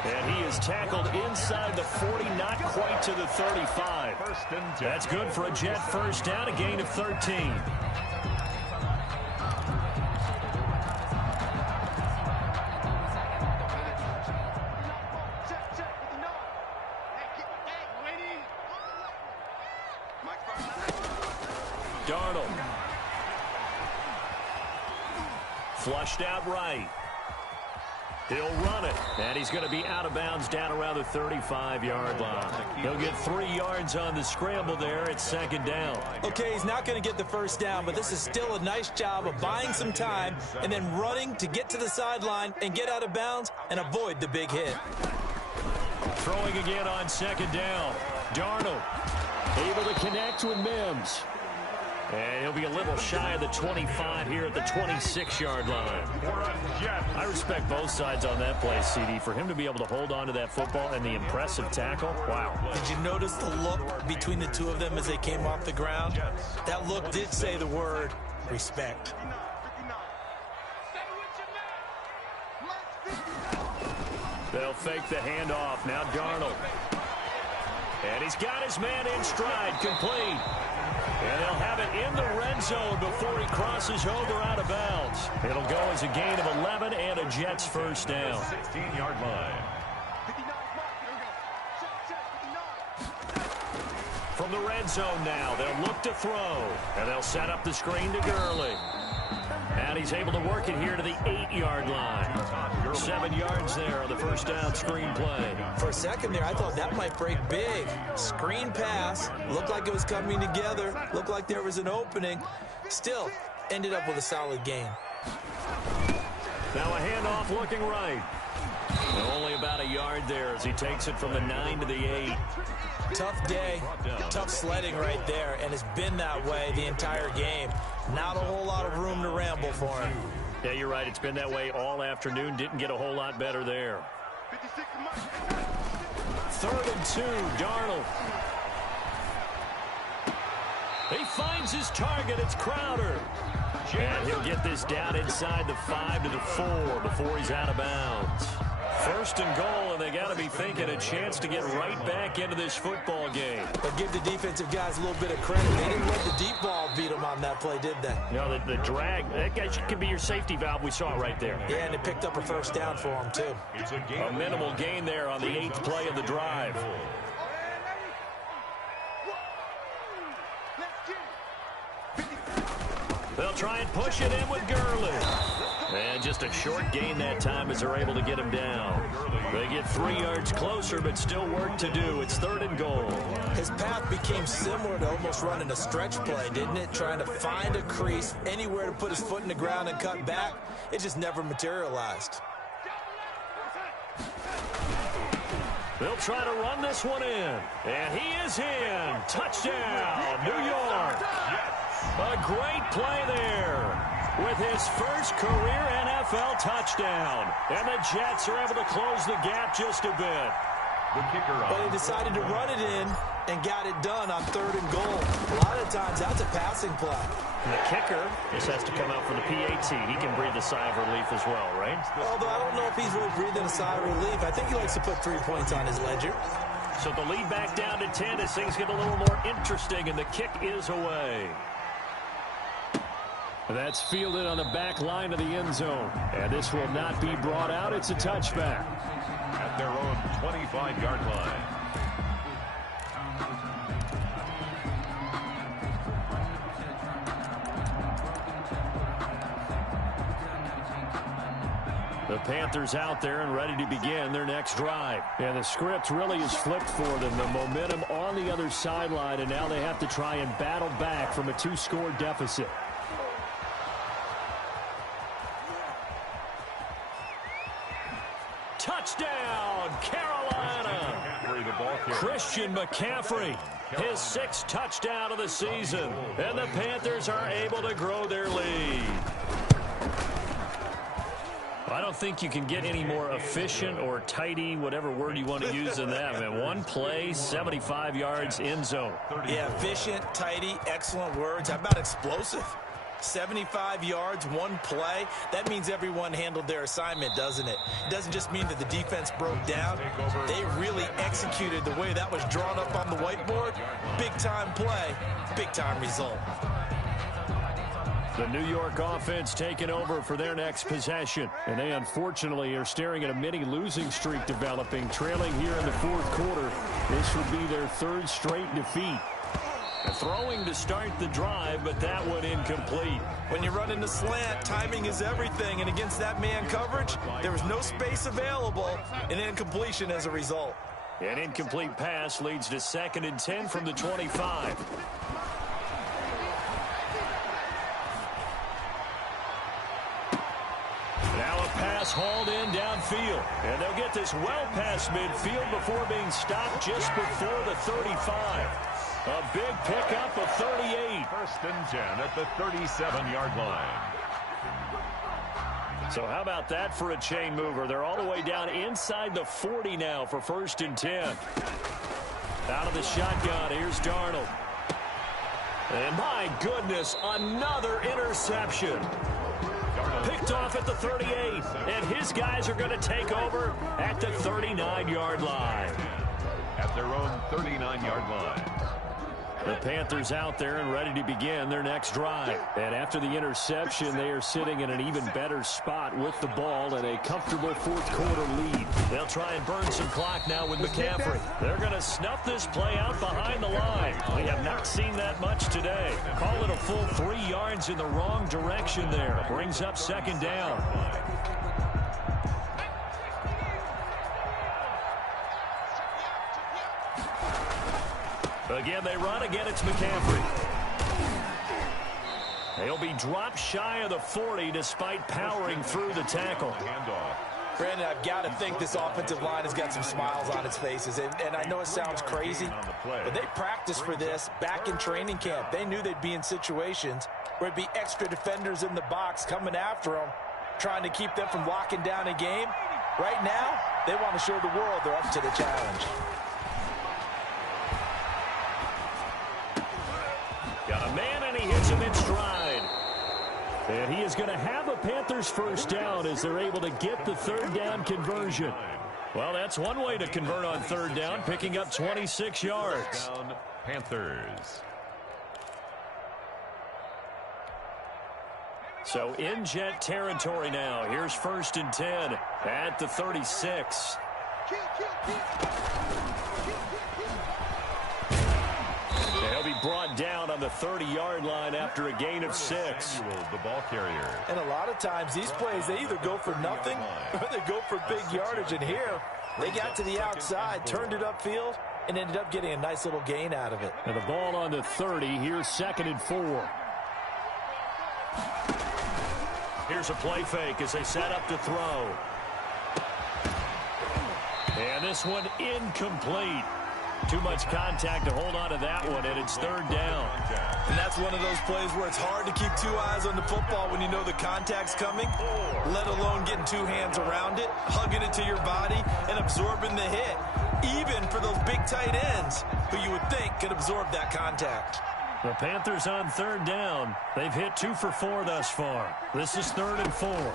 And he is tackled inside the 40, not quite to the 35. 1st and 10. That's good for a Jet 1st down, a gain of 13. Darnold. Flushed out right. He'll run it. And he's going to be out of bounds down around the 35-yard line. He'll get 3 yards on the scramble there. It's 2nd down. Okay, he's not going to get the 1st down, but this is still a nice job of buying some time and then running to get to the sideline and get out of bounds and avoid the big hit. Throwing again on 2nd down. Darnold able to connect with Mims. And he'll be a little shy of the 25 here at the 26-yard line. I respect both sides on that play, CD. For him to be able to hold on to that football and the impressive tackle, wow. Did you notice the look between the two of them as they came off the ground? That look did say the word respect. They'll fake the handoff. Now Darnold. And he's got his man in stride, complete. And they'll have it in the red zone before he crosses over out of bounds. It'll go as a gain of 11 and a Jets 1st down. 16-yard line. From the red zone now, they'll look to throw. And they'll set up the screen to Gurley. And he's able to work it here to the 8-yard line. 7 yards there on the 1st down screen play. For a second there, I thought that might break big. Screen pass. Looked like it was coming together. Looked like there was an opening. Still, ended up with a solid game. Now a handoff looking right. Only about a yard there as he takes it from the 9 to the 8. Tough day, tough sledding right there, and it's been that way the entire game. Not a whole lot of room to ramble for him. Yeah, you're right. It's been that way all afternoon. Didn't get a whole lot better there. 3rd and 2, Darnold. He finds his target. It's Crowder. And he'll get this down inside the 5 to the 4 before he's out of bounds. 1st and goal, and they got to be thinking a chance to get right back into this football game. But give the defensive guys a little bit of credit. They didn't let the deep ball beat them on that play, did they? No, the drag, that guy could be your safety valve. We saw it right there. Yeah, and they picked up a 1st down for him, too. A minimal gain there on the 8th play of the drive. They'll try and push it in with Gurley. And just a short gain that time as they're able to get him down. They get 3 yards closer, but still work to do. It's 3rd and goal. His path became similar to almost running a stretch play, didn't it? Trying to find a crease, anywhere to put his foot in the ground and cut back. It just never materialized. They'll try to run this one in. And he is in. Touchdown, New York. A great play there with his first career NFL touchdown. And the Jets are able to close the gap just a bit. But he decided to run it in and got it done on 3rd and goal. A lot of times that's a passing play. And the kicker just has to come out for the PAT. He can breathe a sigh of relief as well, right? Although I don't know if he's really breathing a sigh of relief. I think he likes to put 3 points on his ledger. So the lead back down to 10 as things get a little more interesting, and the kick is away. That's fielded on the back line of the end zone. And this will not be brought out. It's a touchback. At their own 25-yard line. The Panthers out there and ready to begin their next drive. And the script really is flipped for them. The momentum on the other sideline, and now they have to try and battle back from a 2-score deficit. Touchdown, Carolina! Christian McCaffrey, his 6th touchdown of the season. And the Panthers are able to grow their lead. I don't think you can get any more efficient or tidy, whatever word you want to use in that. Man, one play, 75 yards, end zone. Yeah, efficient, tidy, excellent words. How about explosive? 75 yards, one play. That means everyone handled their assignment, doesn't it? It doesn't just mean that the defense broke down. They really executed the way that was drawn up on the whiteboard. Big-time play, big-time result. The New York offense taking over for their next possession. And they unfortunately are staring at a mini losing streak developing, trailing here in the 4th quarter. This would be their 3rd straight defeat. Throwing to start the drive, but that one incomplete. When you run into slant, timing is everything, and against that man coverage, there was no space available, and incompletion as a result. An incomplete pass leads to 2nd and 10 from the 25. Now a pass hauled in downfield, and they'll get this well past midfield before being stopped just before the 35. A big pickup of 38. 1st and 10 at the 37-yard line. So how about that for a chain mover? They're all the way down inside the 40 now for 1st and 10. Out of the shotgun, here's Darnold. And my goodness, another interception. Picked off at the 38, and his guys are going to take over at the 39-yard line. At their own 39-yard line. The Panthers out there and ready to begin their next drive. And after the interception, they are sitting in an even better spot with the ball and a comfortable 4th quarter lead. They'll try and burn some clock now with McCaffrey. They're going to snuff this play out behind the line. We have not seen that much today. Call it a full 3 yards in the wrong direction there. Brings up 2nd down. Again, they run. Again, it's McCaffrey. He'll be dropped shy of the 40 despite powering through the tackle. Brandon, I've got to think this offensive line has got some smiles on its faces. And I know it sounds crazy, but they practiced for this back in training camp. They knew they'd be in situations where it'd be extra defenders in the box coming after them, trying to keep them from locking down a game. Right now, they want to show the world they're up to the challenge. Got a man, and he hits him in stride. And he is going to have a Panthers first down as they're able to get the third down conversion. Well, that's one way to convert on third down, picking up 26 yards. Down, Panthers. So in Jet territory now. Here's 1st and 10 at the 36. They'll be brought down on the 30-yard line after a gain of 6. The ball carrier. And a lot of times these plays, they either go for nothing or they go for big yardage. And here, they got to the outside, turned it upfield, and ended up getting a nice little gain out of it. And the ball on the 30. Here's 2nd and 4. Here's a play fake as they set up to throw. And this one incomplete. Too much contact to hold on to that one, and it's 3rd down. And that's one of those plays where it's hard to keep 2 eyes on the football when you know the contact's coming, let alone getting 2 hands around it, hugging it to your body, and absorbing the hit, even for those big tight ends who you would think could absorb that contact. The Panthers on 3rd down. They've hit 2 for 4 thus far. This is 3rd and 4.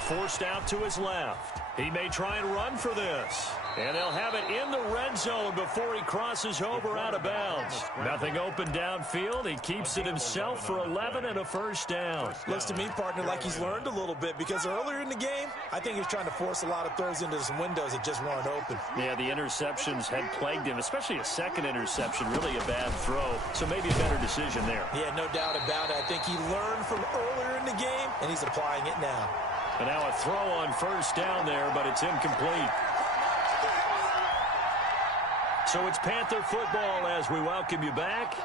Forced out to his left. He may try and run for this. And they'll have it in the red zone before he crosses over out of bounds. Nothing open downfield. He keeps it himself for 11 and a first down. Looks to me, partner, like he's learned a little bit because earlier in the game, I think he's trying to force a lot of throws into some windows that just weren't open. Yeah, the interceptions had plagued him, especially a second interception, really a bad throw. So maybe a better decision there. Yeah, no doubt about it. I think he learned from earlier in the game, and he's applying it now. And now a throw on first down there, but it's incomplete. So it's Panther football as we welcome you back.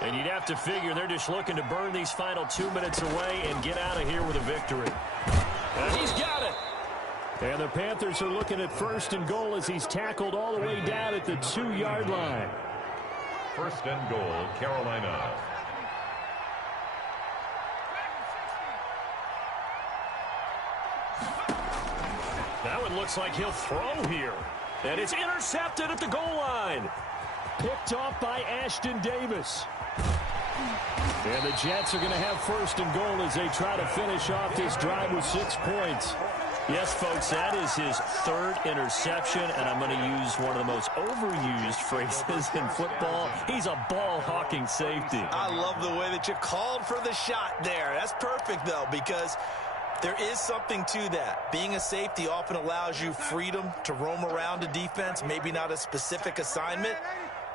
And you'd have to figure they're just looking to burn these final 2 minutes away and get out of here with a victory. And he's got it. And the Panthers are looking at 1st and goal as he's tackled all the way down at the 2-yard line. 1st and goal, Carolina. That one looks like he'll throw here. And it's intercepted at the goal line. Picked off by Ashton Davis. And the Jets are going to have 1st and goal as they try to finish off this drive with 6 points. Yes, folks, that is his 3rd interception, and I'm going to use one of the most overused phrases in football. He's a ball-hawking safety. I love the way that you called for the shot there. That's perfect, though, because there is something to that. Being a safety often allows you freedom to roam around a defense, maybe not a specific assignment.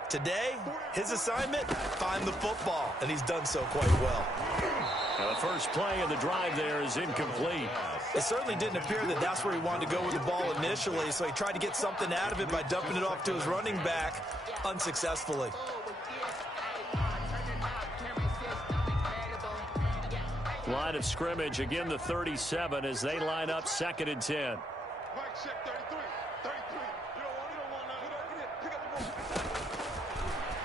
Today, his assignment, find the football, and he's done so quite well. Now the first play of the drive there is incomplete. It certainly didn't appear that that's where he wanted to go with the ball initially, so he tried to get something out of it by dumping it off to his running back unsuccessfully. Line of scrimmage, again the 37 as they line up 2nd and 10.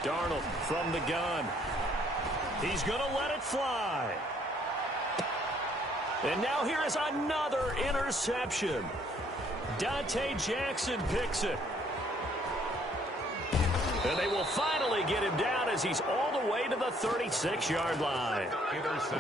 Darnold from the gun. He's going to let it fly. And now here is another interception. Dante Jackson picks it. And they will finally get him down as he's all the way to the 36-yard line.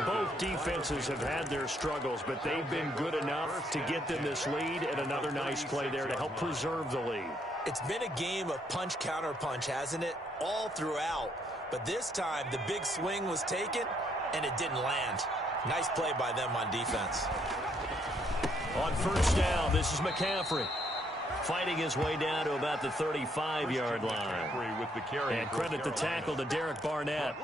Both defenses have had their struggles, but they've been good enough to get them this lead, and another nice play there to help preserve the lead. It's been a game of punch-counter-punch, hasn't it? All throughout. But this time, the big swing was taken, and it didn't land. Nice play by them on defense. On first down, this is McCaffrey. Fighting his way down to about the 35-yard line. And credit the tackle to Derek Barnett.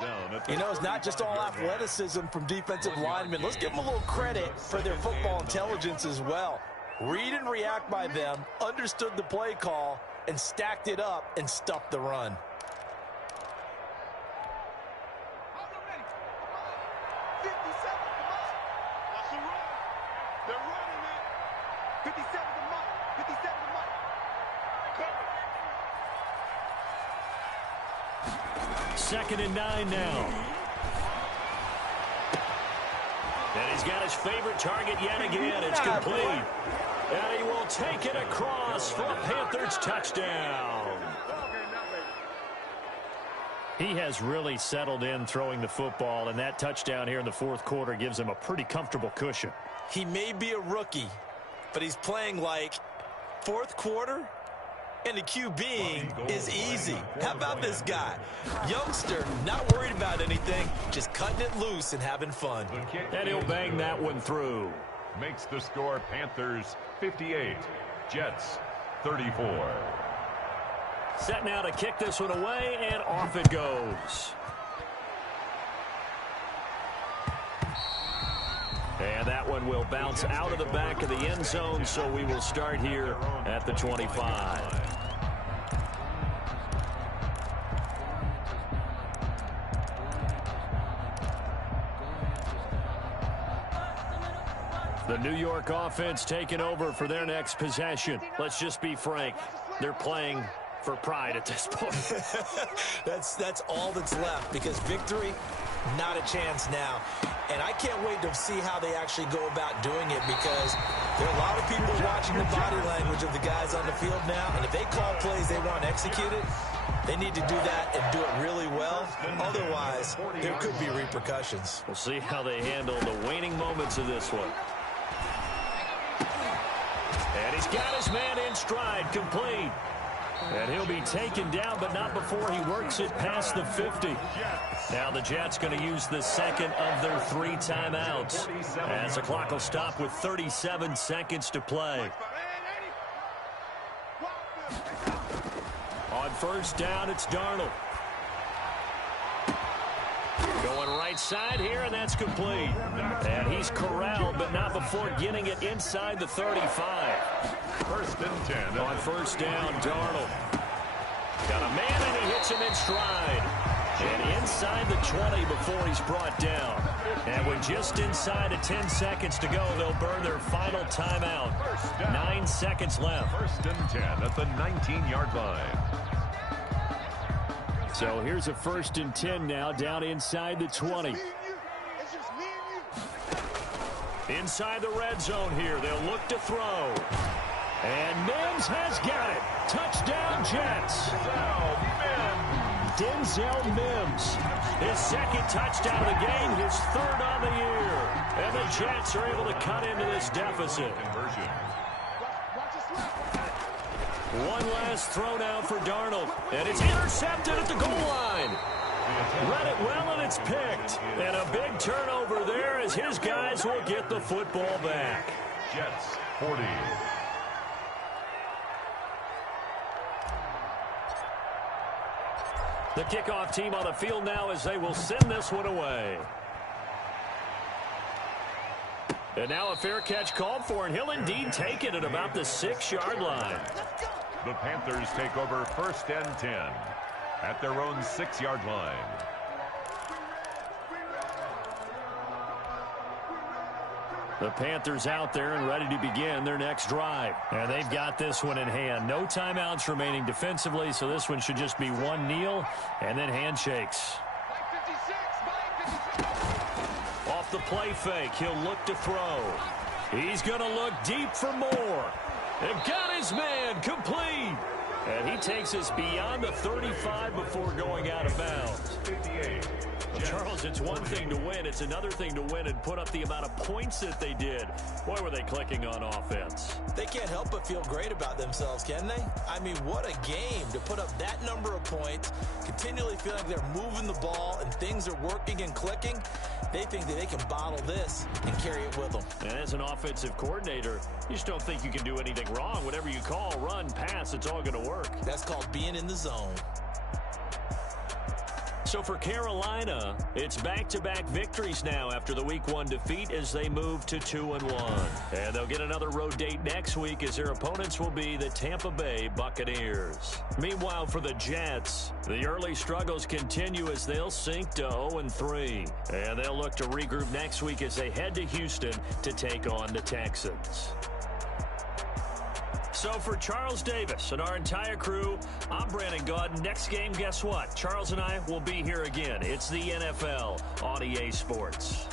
You know, it's not just all athleticism from defensive linemen. Let's give them a little credit for their football intelligence as well. Read and react by them, understood the play call, and stacked it up and stuffed the run. Watch the run. They're running, man. 57 to Mike. 57 to Mike. Cover. 2nd and 9 now. And he's got his favorite target yet again. It's complete. And he will take it across for a Panthers touchdown. He has really settled in throwing the football, and that touchdown here in the 4th quarter gives him a pretty comfortable cushion. He may be a rookie, but he's playing like 4th quarter, and the QBing is easy. How about this guy? Youngster, not worried about anything, just cutting it loose and having fun. And he'll bang that one through. Makes the score Panthers 58, Jets 34. Set now to kick this one away, and off it goes. And that one will bounce out of the back of the end zone, so we will start here at the 25. The New York offense taking over for their next possession. Let's just be frank. They're playing for pride at this point. That's all that's left, because victory, not a chance now. And I can't wait to see how they actually go about doing it, because there are a lot of people watching the body language of the guys on the field now, and if they call plays they want executed, they need to do that and do it really well. Otherwise, there could be repercussions. We'll see how they handle the waning moments of this one. And he's got his man in stride, complete. And he'll be taken down, but not before he works it past the 50. Now the Jets going to use the second of their 3 timeouts, as the clock will stop with 37 seconds to play. On 1st down, it's Darnold. Going right side here, and that's complete. And he's corralled, but not before getting it inside the 35. 1st and 10. On 1st down, Darnold. Got a man, and he hits him in stride. And inside the 20 before he's brought down. And with just inside of 10 seconds to go, they'll burn their final timeout. 9 seconds left. 1st and 10 at the 19-yard line. So here's a 1st and 10 now, down inside the 20. Inside the red zone here, they'll look to throw. And Mims has got it. Touchdown, Jets. Denzel Mims. His 2nd touchdown of the game, his 3rd on the year. And the Jets are able to cut into this deficit. One last throw now for Darnold. And it's intercepted at the goal line. Read it well, and it's picked. And a big turnover there, as his guys will get the football back. Jets 40. The kickoff team on the field now, as they will send this one away. And now a fair catch called for, and he'll indeed take it at about the 6-yard line. The Panthers take over 1st and 10 at their own 6-yard line. The Panthers out there and ready to begin their next drive. And they've got this one in hand. No timeouts remaining defensively, so this one should just be one kneel and then handshakes. Off the play fake, he'll look to throw. He's going to look deep for more. They've got his man, complete. And he takes us beyond the 35 before going out of bounds. 58. Charles, it's one thing to win. It's another thing to win and put up the amount of points that they did. Boy, were they clicking on offense. They can't help but feel great about themselves, can they? I mean, what a game to put up that number of points, continually feeling like they're moving the ball and things are working and clicking. They think that they can bottle this and carry it with them. And as an offensive coordinator, you just don't think you can do anything wrong. Whatever you call, run, pass, it's all going to work. That's called being in the zone. So for Carolina, it's back-to-back victories now after the Week 1 defeat as they move to 2-1. And they'll get another road date next week as their opponents will be the Tampa Bay Buccaneers. Meanwhile, for the Jets, the early struggles continue as they'll sink to 0-3. And they'll look to regroup next week as they head to Houston to take on the Texans. So for Charles Davis and our entire crew, I'm Brandon Gaudin. Next game, guess what? Charles and I will be here again. It's the NFL on EA Sports.